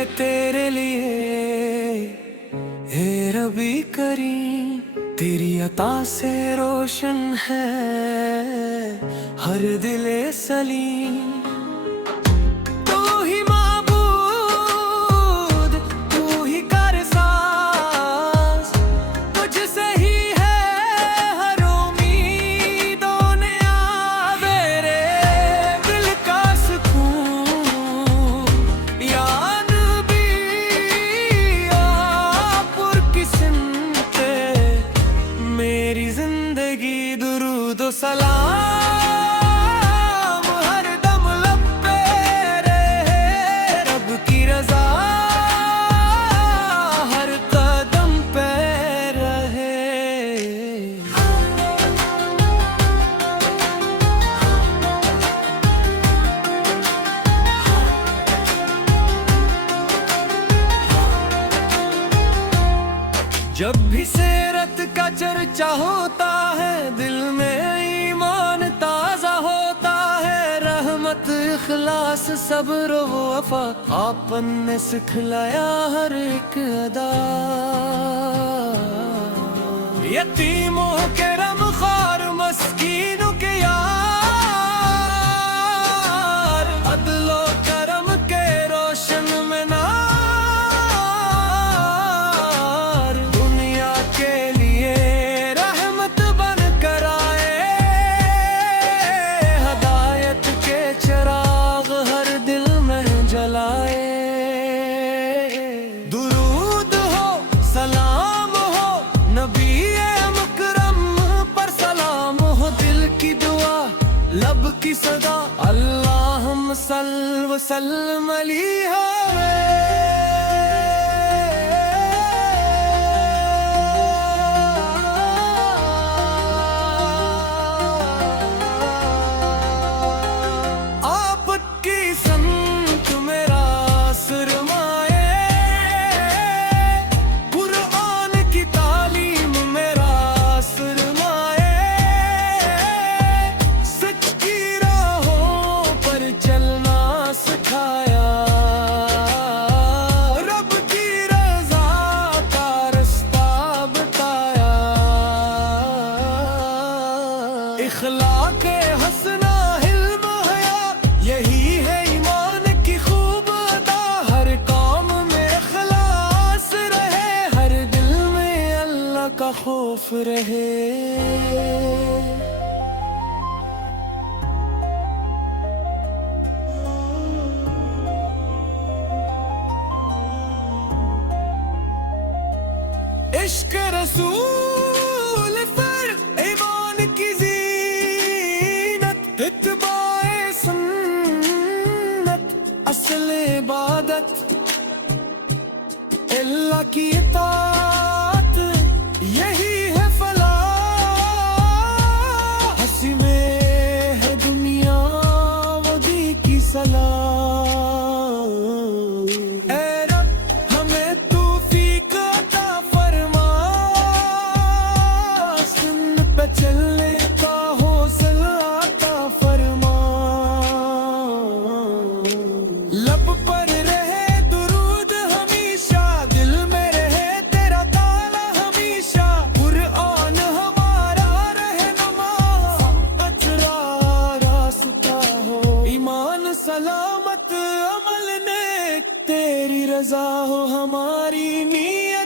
है तेरे लिए हे रबी करीम, तेरी अता से रोशन है हर दिले सलीम। तू ही माबूद, तू ही कारसाज, तुझसे ही है हर उम्मीदों ने मेरे दिल का सुकून। या नबी पुरकिस्मते मेरी जिंदगी दुरूद व सलाम हर दम लब पे रहे, रब की रजा हर कदम पे रहे। जब भी सीरत का चर्चा होता है दिल में ईमान ताजा होता है। रहमत इखलास सब्र व वफा आपन ने सिखलाया हर एक अदा। यतीमों के गमख्वार मस्कीनों के यार, अदलो करम के रोशन में नार, दुनिया के लिए रहमत बन कर आए। हदायत के चिराग हर दिल में जलाए। दुरूद हो सलाम हो नबी मुकरम पर सलाम हो, दिल की दुआ लब की सदा अल्लाहुम्म सल्ल व सल्लिम अलैहि। आपकी संत मेरा सुरमाए, कुरान की तालीम मेरा सुरमाए। सच की राहों पर चलना सिखाया, रब की रज़ा का रास्ता बताया। इखलाक हसना हिल्म हया यही है ईमान की खूब अदा। हर काम में इखलास रहे, हर दिल में अल्लाह का खौफ रहे। इश्क रसूल पर ईमान की ज़ीनत, इत्बाए सुन्नत असल इबादत। अल्लाह की इताअत यही है फलाह। हंसी में है दुनिया वो दी की सलाह। ऐ रब हमें तौफीक अता फरमा, सुन्नत पे चलने का हौसला अता फरमा। लब पर रहे दुरूद हमेशा, दिल में रहे तेरा ताला हमेशा। कुरान हमारा रहनुमा, अचरा रास्ता हो। ईमान सलामत अमल नेक, तेरी रज़ा हो हमारी नियत।